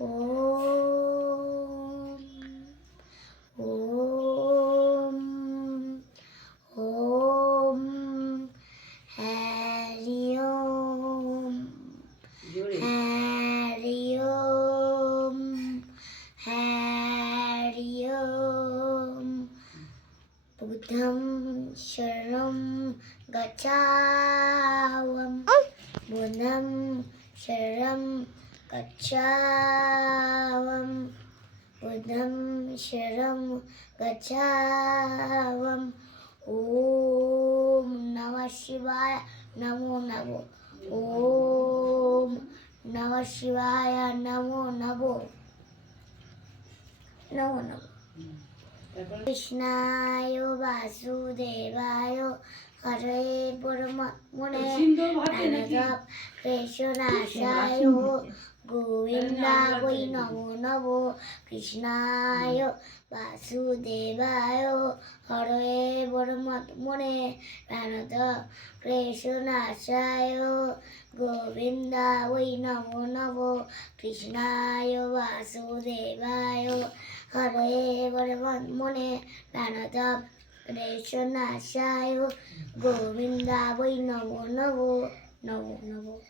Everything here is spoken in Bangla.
ওম ওম ওম হরি ওম হরি ওম হরি ওম বুদ্ধং শরণং গচ্ছামি বুদ্ধং শরণং গচ্ছামি বুদ্ধং শরণং গচ্ছামি ওম নমঃ শিবায় নমো নমঃ ওম নমঃ শিবায় নমো নমঃ নমো নমঃ কৃষ্ণায় বাসুদেবায় হরে পরমাত্মনে নারদ কৃষ্ণাশায় গোবিন্দায় নমো নমঃ কৃষ্ণায় বাসুদেবায় হরে পরমাত্মনে নারদ কৃষ্ণাশায় গোবিন্দায় নমো নমঃ কৃষ্ণায় বাসুদেবায় হরে পরমাত্মনে নারদ কৃষ্ণাশায় গোবিন্দায় নমো নমঃ নমো নমঃ।